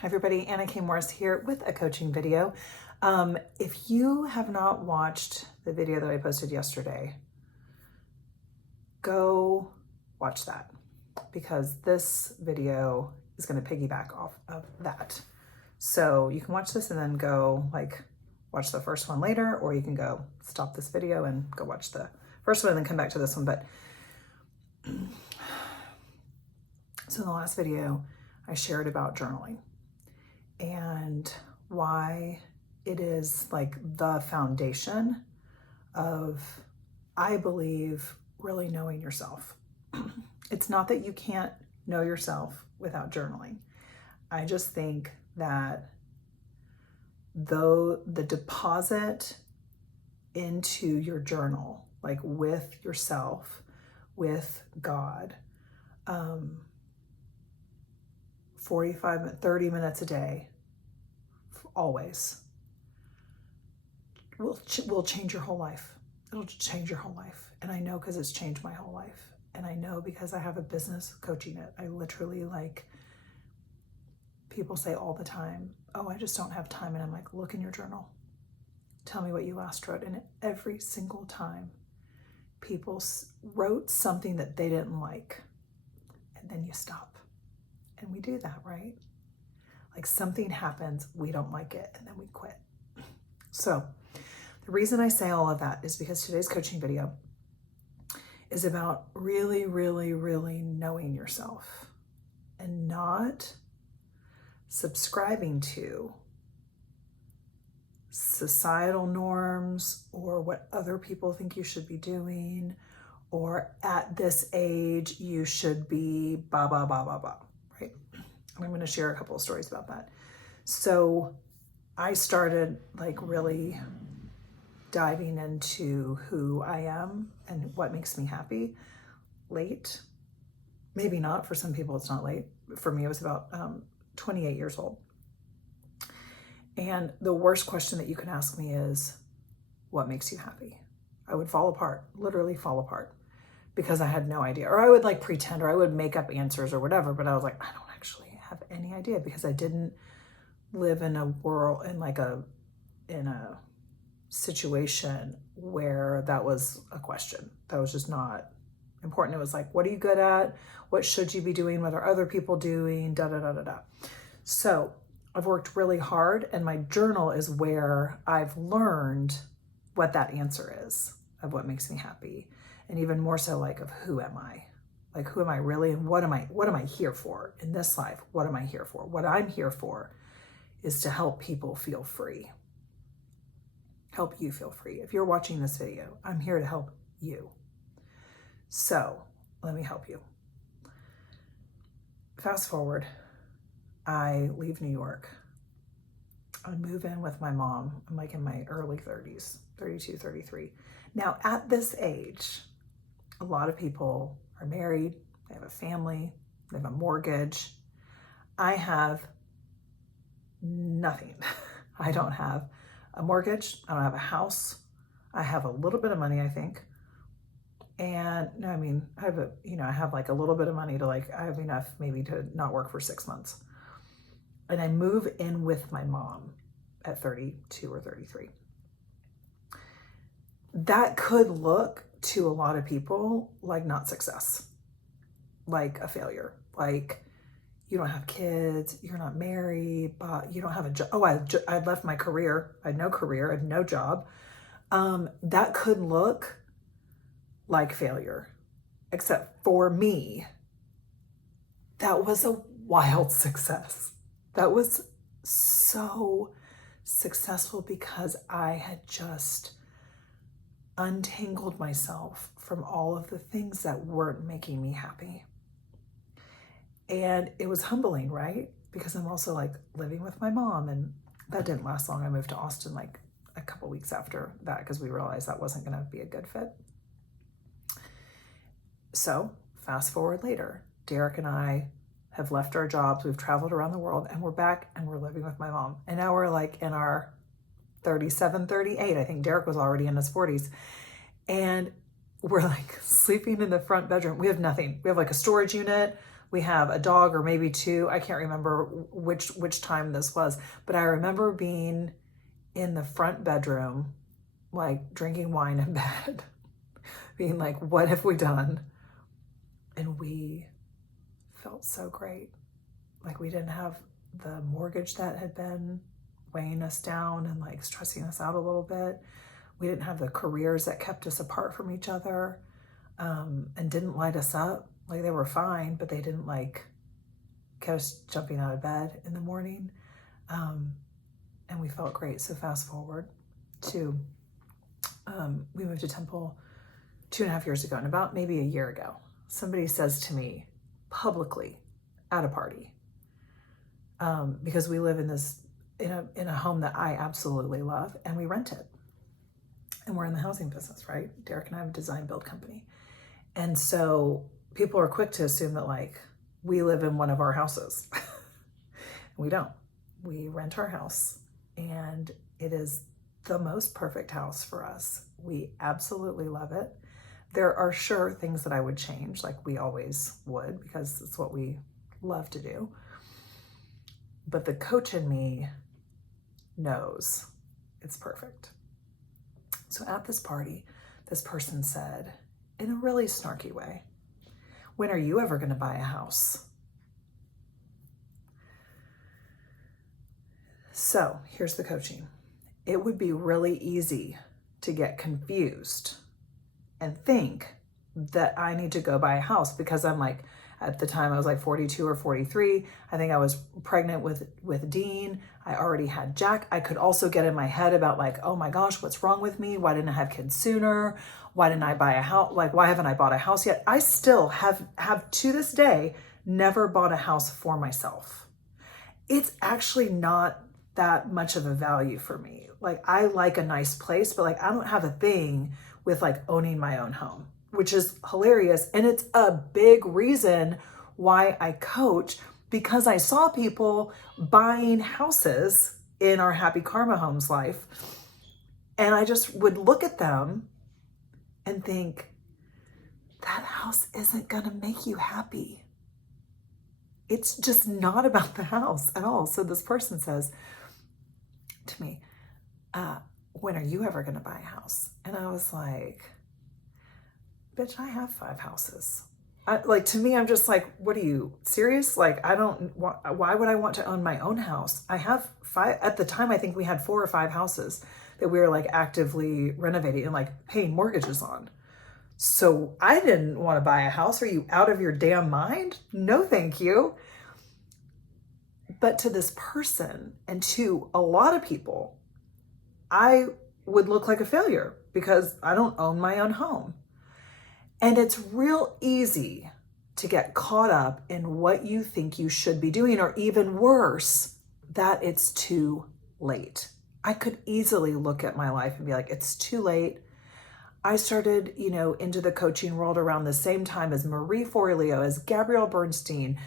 Hi everybody, Anna K. Morris here with a coaching video. If you have not watched the video that I posted yesterday, go watch that because this video is going to piggyback off of that. So you can watch this and then go watch the first one later, or you can go stop this video and go watch the first one and then come back to this one. But so in the last video, I shared about journaling and why it is like the foundation of, I believe, really knowing yourself. It's not that you can't know yourself without journaling. I just think that though the deposit into your journal, like with yourself, with God, 30 minutes a day, always, will change your whole life. It'll change your whole life. And I know because it's changed my whole life. And I know because I have a business coaching it. I literally, people say all the time, oh, I just don't have time. And I'm like, look in your journal. Tell me what you last wrote. And every single time people wrote something that they didn't like. And then you stop. And we do that, right? Like something happens, we don't like it, and then we quit. So the reason I say all of that is because today's coaching video is about really, really, really knowing yourself and not subscribing to societal norms or what other people think you should be doing, or at this age, you should be blah, blah, blah, blah, blah. Right? I'm going to share a couple of stories about that. So I started really diving into who I am and what makes me happy late. Maybe not. For some people, it's not late. For me, it was about 28 years old. And the worst question that you can ask me is, what makes you happy? I would fall apart, literally fall apart, because I had no idea. Or I would pretend, or I would make up answers or whatever, but I was like, I don't actually have any idea, because I didn't live in a world, in a situation where that was a question. That was just not important. It was like, what are you good at? What should you be doing? What are other people doing? Da, da, da, da, da. So I've worked really hard, and my journal is where I've learned what that answer is of what makes me happy. And even more so, of who am I? Who am I really? And what am I here for in this life? What am I here for? What I'm here for is to help people feel free. Help you feel free. If you're watching this video, I'm here to help you. So let me help you. Fast forward, I leave New York. I move in with my mom. I'm in my early 30s, 32, 33. Now at this age, a lot of people are married, they have a family, they have a mortgage. I have nothing. I don't have a mortgage. I don't have a house. I have a little bit of money, I think. And no, I have I have a little bit of money to I have enough maybe to not work for 6 months. And I move in with my mom at 32 or 33. That could look to a lot of people like not success, like a failure, you don't have kids, you're not married, but you don't have a job. Oh, I'd left my career. I had no career, I had no job. That could look like failure, except for me, that was a wild success. That was so successful because I had just untangled myself from all of the things that weren't making me happy. And it was humbling, right? Because I'm also living with my mom, and that didn't last long. I moved to Austin a couple weeks after that because we realized that wasn't going to be a good fit. So fast forward later, Derek and I have left our jobs. We've traveled around the world, and we're back and we're living with my mom. And now we're in our 37, 38. I think Derek was already in his 40s. And we're sleeping in the front bedroom. We have nothing. We have a storage unit, We have a dog or maybe two. I can't remember which time this was, but I remember being in the front bedroom, like drinking wine in bed, being like, what have we done? And we felt so great. Like we didn't have the mortgage that had been weighing us down and like stressing us out a little bit. We didn't have the careers that kept us apart from each other, and didn't light us up. Like they were fine, but they didn't like get us jumping out of bed in the morning. And we felt great. So fast forward to, we moved to Temple 2.5 years ago, and about maybe a year ago, somebody says to me publicly at a party, because we live in a home that I absolutely love, and we rent it. And we're in the housing business, right? Derek and I have a design build company. And so people are quick to assume that like we live in one of our houses. We don't. We rent our house, and it is the most perfect house for us. We absolutely love it. There are sure things that I would change, like we always would, because it's what we love to do. But the coach in me knows it's perfect. So at this party, this person said, in a really snarky way, when are you ever going to buy a house? So here's the coaching. It would be really easy to get confused and think that I need to go buy a house because I'm like, at the time I was like 42 or 43. I think I was pregnant with Dean. I already had Jack. I could also get in my head about like, oh my gosh, what's wrong with me? Why didn't I have kids sooner? Why didn't I buy a house? Like, why haven't I bought a house yet? I still have to this day, never bought a house for myself. It's actually not that much of a value for me. Like I like a nice place, but like I don't have a thing with like owning my own home, which is hilarious. And it's a big reason why I coach, because I saw people buying houses in our Happy Karma Homes life. And I just would look at them and think, that house isn't gonna make you happy. It's just not about the house at all. So this person says to me, when are you ever gonna buy a house? And I was like, bitch, I have 5 houses. To me, I'm just like, what are you, serious? Like, why would I want to own my own house? I have 5, at the time, I think we had 4 or 5 houses that we were like actively renovating and like paying mortgages on. So I didn't want to buy a house. Are you out of your damn mind? No, thank you. But to this person and to a lot of people, I would look like a failure because I don't own my own home. And it's real easy to get caught up in what you think you should be doing, or even worse, that it's too late. I could easily look at my life and be like, it's too late. I started, into the coaching world around the same time as Marie Forleo, as Gabrielle Bernstein,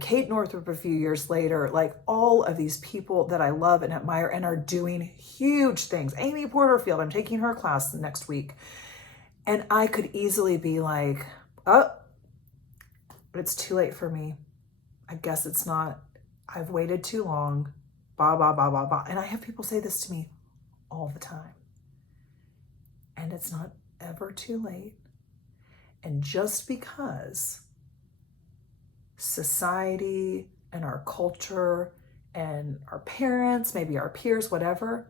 Kate Northrup a few years later, like all of these people that I love and admire and are doing huge things. Amy Porterfield, I'm taking her class next week. And I could easily be like, oh, but it's too late for me. I guess it's not. I've waited too long. Blah, blah, blah, blah, blah. And I have people say this to me all the time. And it's not ever too late. And just because society and our culture and our parents, maybe our peers, whatever,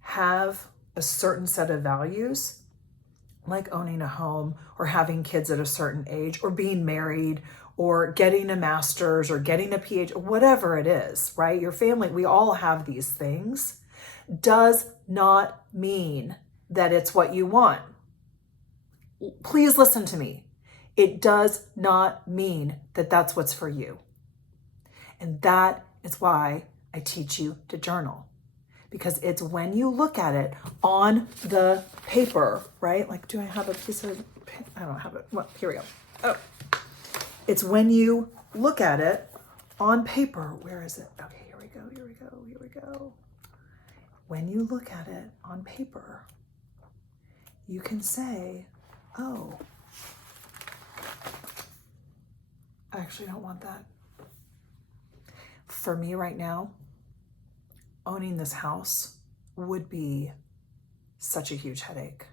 have a certain set of values, like owning a home or having kids at a certain age or being married or getting a master's or getting a PhD, whatever it is, right? Your family, we all have these things, does not mean that it's what you want. Please listen to me. It does not mean that that's what's for you. And that is why I teach you to journal. Because it's when you look at it on the paper, right? Like, do I have a piece of, I don't have it. Well, here we go. Oh, it's when you look at it on paper. Where is it? Okay, here we go. When you look at it on paper, you can say, oh, I actually don't want that. For me right now, owning this house would be such a huge headache,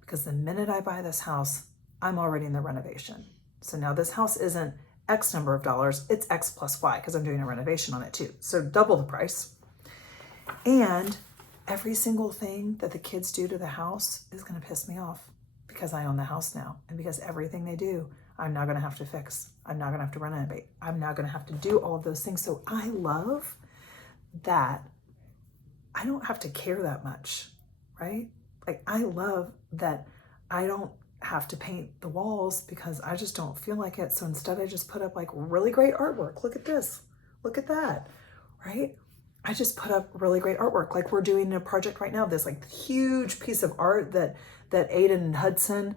because the minute I buy this house, I'm already in the renovation. So now this house isn't X number of dollars, it's X plus Y, because I'm doing a renovation on it too. So double the price. And every single thing that the kids do to the house is going to piss me off, because I own the house now. And because everything they do, I'm now going to have to fix. I'm now going to have to renovate. I'm now going to have to do all of those things. So I love that I don't have to care that much, right? Like, I love that I don't have to paint the walls because I just don't feel like it. So instead I just put up like really great artwork. Look at this. Look at that, right? I just put up really great artwork. Like, we're doing a project right now, this like huge piece of art that Aiden and Hudson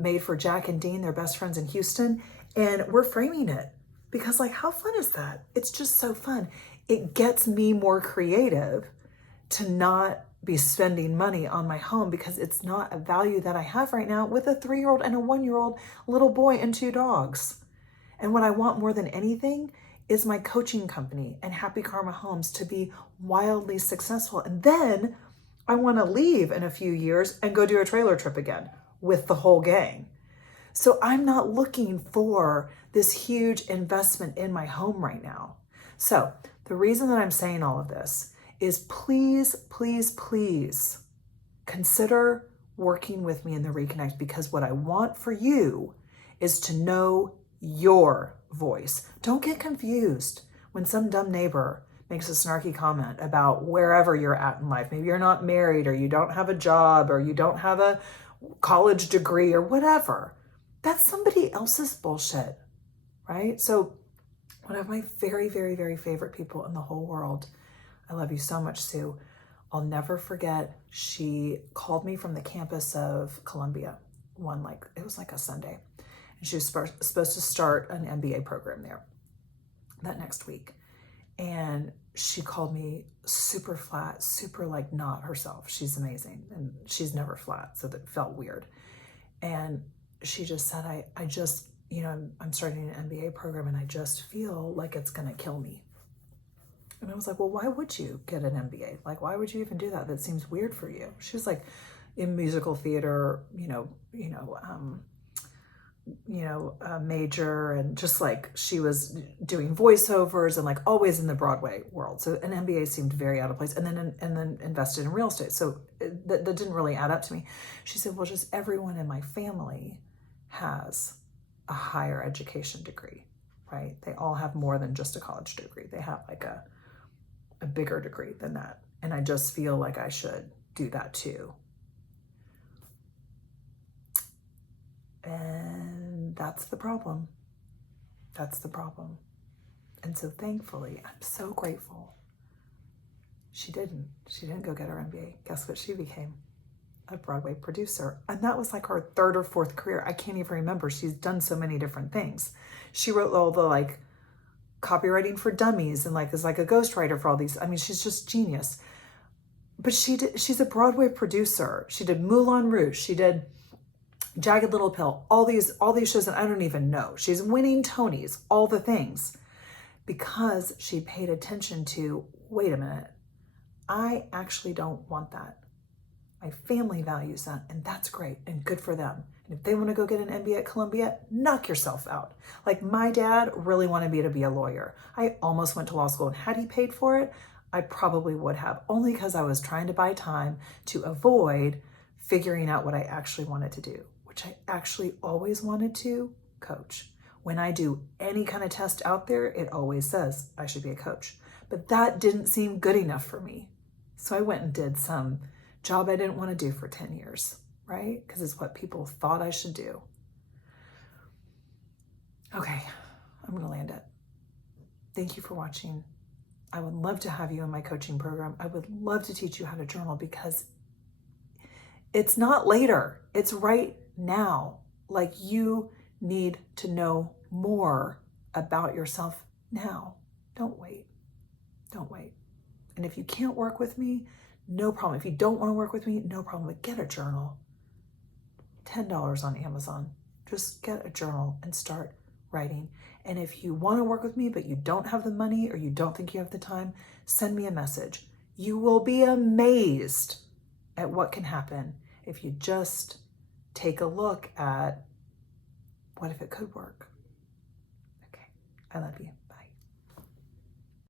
made for Jack and Dean, their best friends in Houston. And we're framing it because, like, how fun is that? It's just so fun. It gets me more creative to not be spending money on my home, because it's not a value that I have right now with a 3-year-old and a 1-year-old little boy and 2 dogs. And what I want more than anything is my coaching company and Happy Karma Homes to be wildly successful. And then I want to leave in a few years and go do a trailer trip again with the whole gang. So I'm not looking for this huge investment in my home right now. So the reason that I'm saying all of this is please, please, please consider working with me in the Reconnect, because what I want for you is to know your voice. Don't get confused when some dumb neighbor makes a snarky comment about wherever you're at in life. Maybe you're not married, or you don't have a job, or you don't have a college degree, or whatever. That's somebody else's bullshit, right? So one of my very, very, very favorite people in the whole world, I love you so much, Sue. I'll never forget, she called me from the campus of Columbia it was like a Sunday. And she was supposed to start an MBA program there that next week. And she called me super flat, super like not herself. She's amazing. And she's never flat, so that felt weird. And she just said, I just, I'm starting an MBA program and I just feel like it's going to kill me. And I was like, well, why would you get an MBA? Like, why would you even do that? That seems weird for you. She was like in musical theater, major, and just like she was doing voiceovers and like always in the Broadway world. So an MBA seemed very out of place, and then invested in real estate. So that didn't really add up to me. She said, well, just everyone in my family has a higher education degree, right? They all have more than just a college degree. They have like a bigger degree than that. And I just feel like I should do that too. And that's the problem. That's the problem. And so thankfully, I'm so grateful. She didn't go get her MBA. Guess what she became? A Broadway producer. And that was like her 3rd or 4th career. I can't even remember. She's done so many different things. She wrote all the like copywriting for dummies and like is like a ghostwriter for all these. I mean, she's just genius. But she's a Broadway producer. She did Moulin Rouge. She did Jagged Little Pill, all these shows that I don't even know. She's winning Tonys, all the things, because she paid attention to, wait a minute, I actually don't want that. My family values that, and that's great and good for them. And if they want to go get an MBA at Columbia, knock yourself out. Like, my dad really wanted me to be a lawyer. I almost went to law school, and had he paid for it, I probably would have, only because I was trying to buy time to avoid figuring out what I actually wanted to do, which I actually always wanted to coach. When I do any kind of test out there, it always says I should be a coach. But that didn't seem good enough for me. So I went and did some job I didn't want to do for 10 years, right? Because it's what people thought I should do. Okay, I'm going to land it. Thank you for watching. I would love to have you in my coaching program. I would love to teach you how to journal, because it's not later. It's right now. Like, you need to know more about yourself now. Don't wait. Don't wait. And if you can't work with me, no problem. If you don't want to work with me, no problem. But get a journal. $10 on Amazon. Just get a journal and start writing. And if you want to work with me, but you don't have the money or you don't think you have the time, send me a message. You will be amazed at what can happen if you just take a look at what if it could work. Okay, I love you.